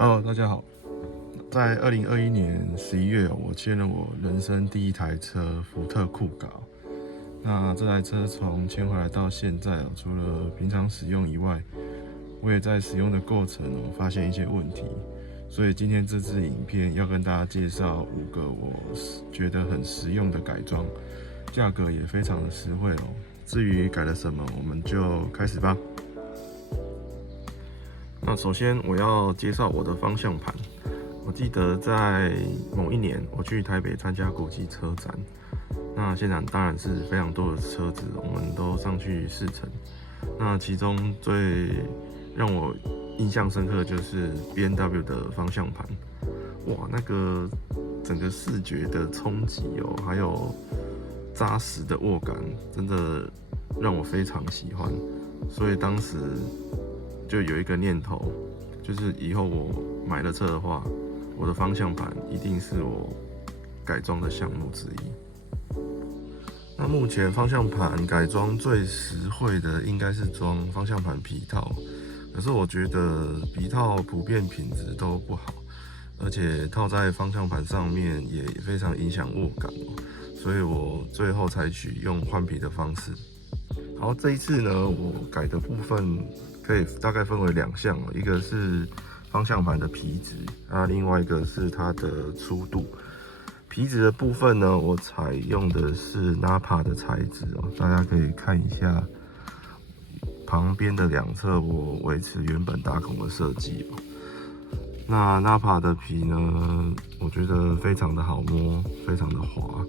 Hello，大家好。在2021年11月，我签了我人生第一台车福特酷卡。那这台车从签回来到现在，除了平常使用以外，我也在使用的过程发现一些问题。所以今天这支影片要跟大家介绍5个我觉得很实用的改装，价格也非常的实惠哦。至于改了什么，我们就开始吧。那首先我要介绍我的方向盘。我记得在某一年我去台北参加国际车展，那现场当然是非常多的车子，我们都上去试乘。那其中最让我印象深刻的就是 B&W 的方向盘，哇，那个整个视觉的冲击还有扎实的握感，真的让我非常喜欢。所以当时就有一个念头，就是以后我买了车的话，我的方向盘一定是我改装的项目之一。那目前方向盘改装最实惠的应该是装方向盘皮套，可是我觉得皮套普遍品质都不好，而且套在方向盘上面也非常影响握感，所以我最后采取用换皮的方式。好，这一次呢，我改的部分可以大概分为2项，一个是方向盘的皮质，另外一个是它的粗度。皮质的部分呢，我采用的是 Napa 的材质大家可以看一下旁边的2侧，我维持原本打孔的设计那 Napa 的皮呢，我觉得非常的好摸，非常的滑，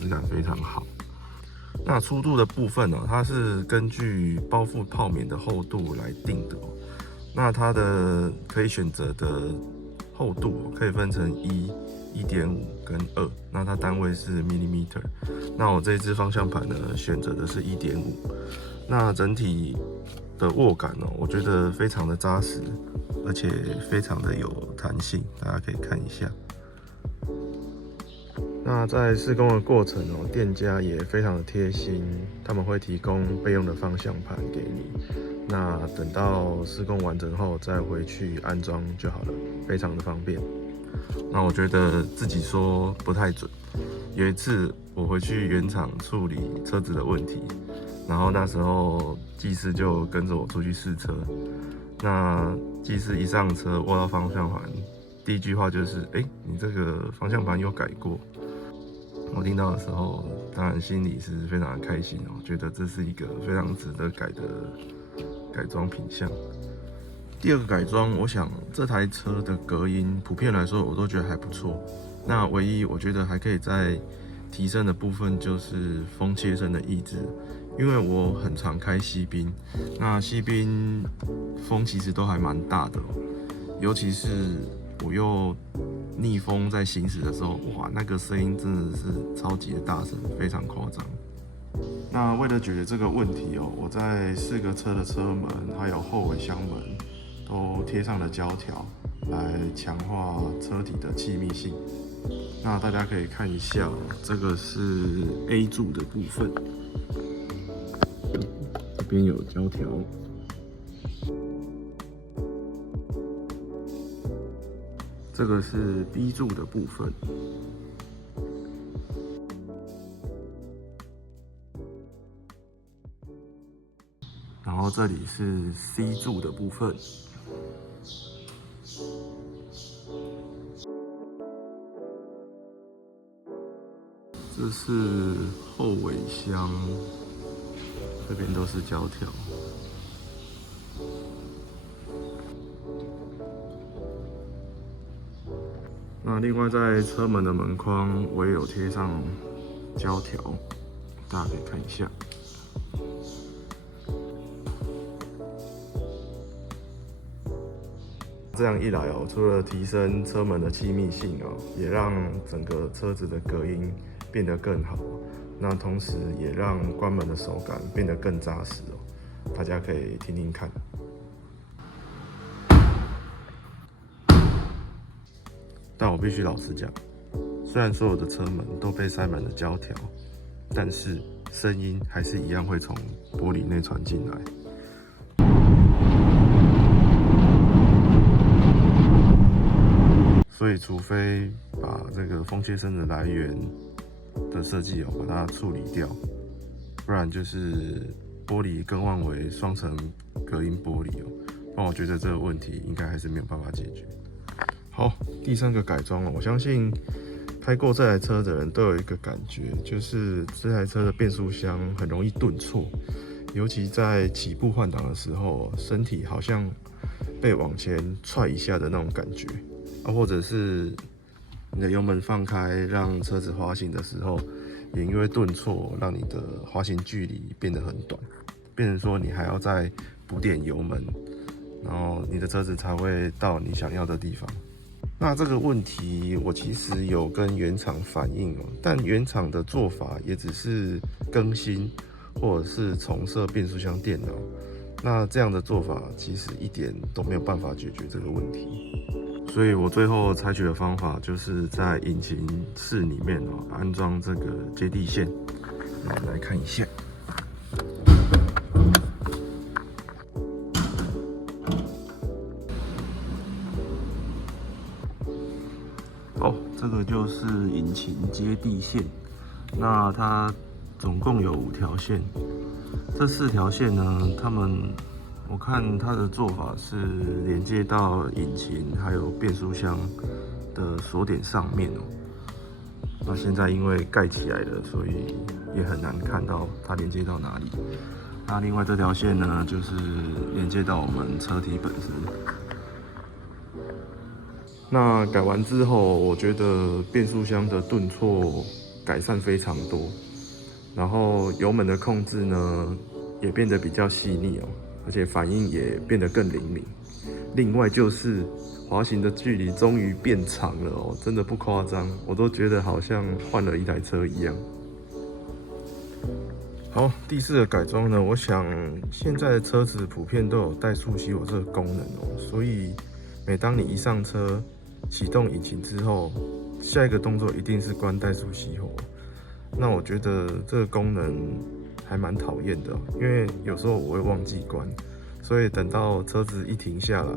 质感非常好。那粗度的部分它是根据包覆泡棉的厚度来定的那它的可以选择的厚度可以分成1.5跟2，那它单位是 millimeter。那我这支方向盘呢，选择的是1.5。那整体的握感我觉得非常的扎实，而且非常的有弹性，大家可以看一下。那在施工的过程店家也非常的贴心，他们会提供备用的方向盘给你。那等到施工完成后再回去安装就好了，非常的方便。那我觉得自己说不太准。有一次我回去原厂处理车子的问题，然后那时候技师就跟着我出去试车。那技师一上车握到方向盘，第一句话就是：“你这个方向盘有改过。”我听到的时候，当然心里是非常的开心觉得这是一个非常值得改的改装品项。第2个改装，我想这台车的隔音普遍来说我都觉得还不错。那唯一我觉得还可以再提升的部分就是风切声的抑制，因为我很常开西滨，那西滨风其实都还蛮大的尤其是我又逆风在行驶的时候，哇，那个声音真的是超级的大声，非常夸张。那为了解决这个问题我在4个车的车门还有后尾箱门都贴上了胶条，来强化车体的气密性。那大家可以看一下这个是 A 柱的部分，这边有胶条。这个是 B 柱的部分，然后这里是 C 柱的部分，这是后尾箱，这边都是胶条。那另外在车门的门框，我也有贴上胶条，大家可以看一下。这样一来除了提升车门的气密性也让整个车子的隔音变得更好。那同时也让关门的手感变得更扎实大家可以听听看。但我必须老实讲，虽然所有的车门都被塞满了胶条，但是声音还是一样会从玻璃内传进来。所以除非把这个风切声的来源的设计把它处理掉，不然就是玻璃更换为双层隔音玻璃不然我觉得这个问题应该还是没有办法解决。好，第3个改装我相信开过这台车的人都有一个感觉，就是这台车的变速箱很容易顿挫，尤其在起步换挡的时候，身体好像被往前踹一下的那种感觉或者是你的油门放开让车子滑行的时候，也因为顿挫让你的滑行距离变得很短，变成说你还要再补点油门，然后你的车子才会到你想要的地方。那这个问题我其实有跟原厂反映但原厂的做法也只是更新或者是重设变速箱电脑，那这样的做法其实一点都没有办法解决这个问题。所以我最后采取的方法就是在引擎室里面安装这个接地线，来看一下。好，这个就是引擎接地线，那它总共有5条线，这4条线呢，我看它的做法是连接到引擎还有变速箱的锁点上面那现在因为盖起来了，所以也很难看到它连接到哪里。那另外这条线呢，就是连接到我们车体本身。那改完之后，我觉得变速箱的顿挫改善非常多，然后油门的控制呢也变得比较细腻而且反应也变得更灵敏。另外就是滑行的距离终于变长了真的不夸张，我都觉得好像换了一台车一样。好，第4个改装呢，我想现在的车子普遍都有怠速熄火这个功能所以每当你一上车启动引擎之后，下一个动作一定是关怠速熄火。那我觉得这个功能还蛮讨厌的因为有时候我会忘记关，所以等到车子一停下来，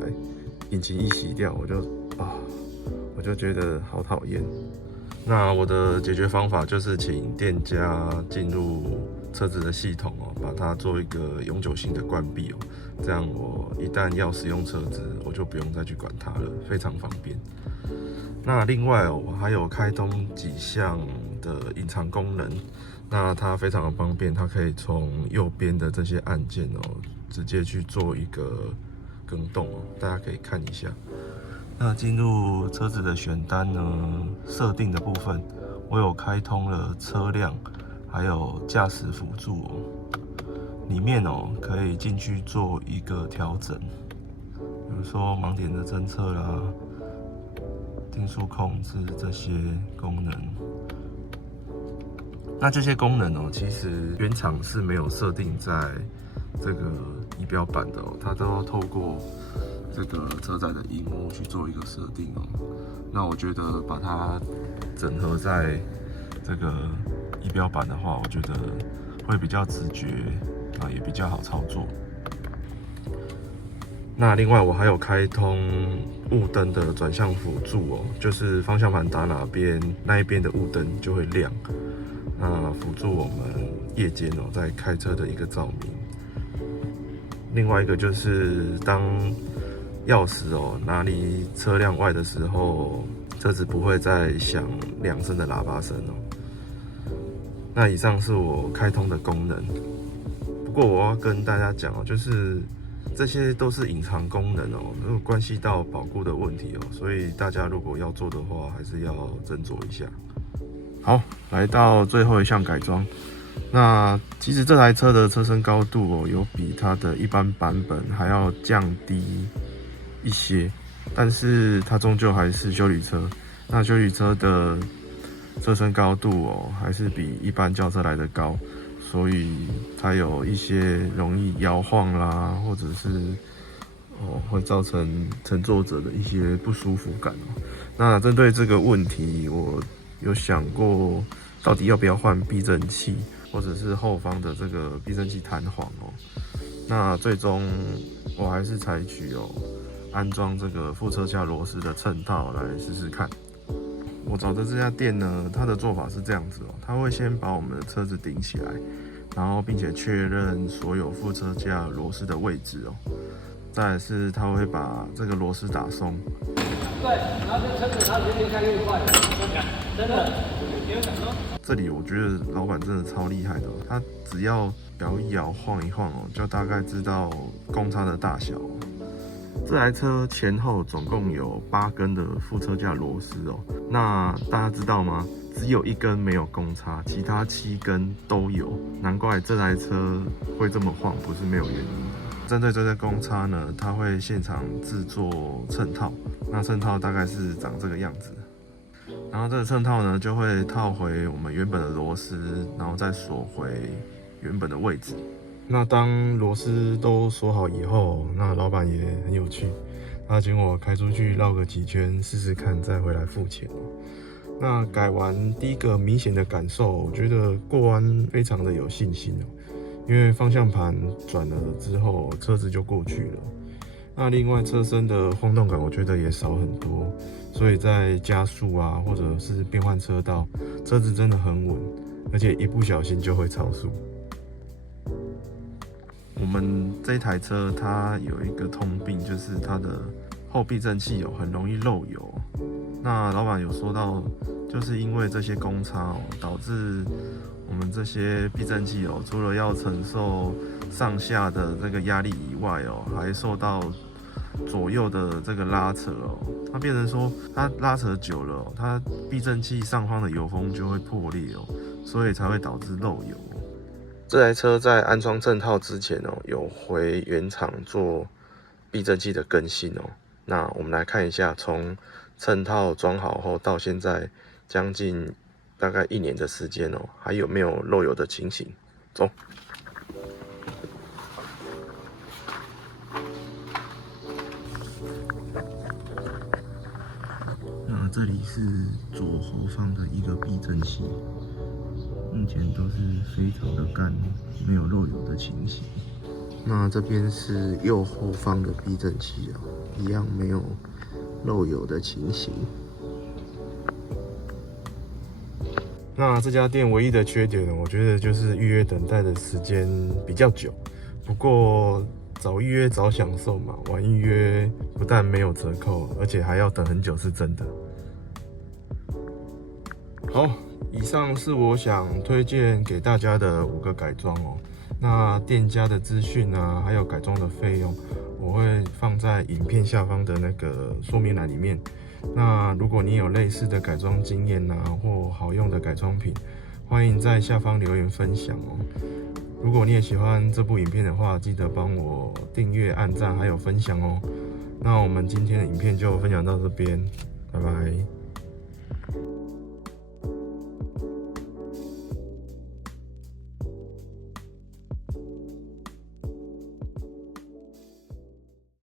引擎一熄掉，我就觉得好讨厌。那我的解决方法就是请店家进入车子的系统把它做一个永久性的关闭这样我一旦要使用车子，我就不用再去管它了，非常方便。那另外我还有开通几项的隐藏功能，那它非常的方便，它可以从右边的这些按键直接去做一个更动大家可以看一下。那进入车子的选单呢，设定的部分我有开通了车辆还有驾驶辅助里面可以进去做一个调整，比如说盲点的侦测啦、定速控制这些功能。那这些功能其实原厂是没有设定在这个仪表板的它都要透过这个车载的萤幕去做一个设定那我觉得把它整合在这个仪表板的话，我觉得会比较直觉也比较好操作。那另外我还有开通雾灯的转向辅助就是方向盘打哪边，那一边的雾灯就会亮，那辅助我们夜间在开车的一个照明。另外一个就是当钥匙拿离车辆外的时候，车子不会再响2声的喇叭声那以上是我开通的功能。不过我要跟大家讲就是这些都是隐藏功能如果关系到保固的问题所以大家如果要做的话，还是要斟酌一下。好，来到最后一项改装。那其实这台车的车身高度有比它的一般版本还要降低一些，但是它终究还是休旅车。那休旅车的车身高度还是比一般轿车来的高，所以它有一些容易摇晃啦，或者是会造成乘坐者的一些不舒服感那针对这个问题，我有想过到底要不要换避震器，或者是后方的这个避震器弹簧那最终我还是采取安装这个副车架螺丝的衬套来试试看。我找的这家店呢，它的做法是这样子哦，它会先把我们的车子顶起来，然后并且确认所有副车架螺丝的位置哦。再来是它会把这个螺丝打松。对，然后这车子它越开越快，真的。这里我觉得老板真的超厉害的哦，他只要摇一摇、晃一晃哦，就大概知道公差的大小哦。这台车前后总共有8根的副车架螺丝哦。那大家知道吗？只有1根没有公差，其他7根都有。难怪这台车会这么晃，不是没有原因的。针对这些公差呢，它会现场制作衬套。那衬套大概是长这个样子。然后这个衬套呢，就会套回我们原本的螺丝，然后再锁回原本的位置。那当螺丝都锁好以后，那老板也很有趣，他请我开出去绕个几圈试试看，再回来付钱。那改完第一个明显的感受，我觉得过弯非常的有信心哦，因为方向盘转了之后，车子就过去了。那另外车身的晃动感，我觉得也少很多，所以在加速啊，或者是变换车道，车子真的很稳，而且一不小心就会超速。我们这台车它有一个通病，就是它的后避震器很容易漏油。那老板有说到，就是因为这些公差导致我们这些避震器除了要承受上下的这个压力以外还受到左右的这个拉扯它变成说它拉扯久了它避震器上方的油封就会破裂所以才会导致漏油。这台车在安装正套之前有回原厂做避震器的更新那我们来看一下，从衬套装好后到现在将近大概1年的时间还有没有漏油的情形？走。那这里是左后方的一个避震器，目前都是非常的干，没有漏油的情形。那这边是右后方的避震器一样没有漏油的情形。那这家店唯一的缺点我觉得就是预约等待的时间比较久。不过早预约早享受嘛，晚预约不但没有折扣，而且还要等很久，是真的。好，以上是我想推荐给大家的5个改装那店家的资讯啊，还有改装的费用，我会放在影片下方的那个说明栏里面。那如果你有类似的改装经验或好用的改装品，欢迎在下方留言分享如果你也喜欢这部影片的话，记得帮我订阅、按赞还有分享那我们今天的影片就分享到这边，拜拜。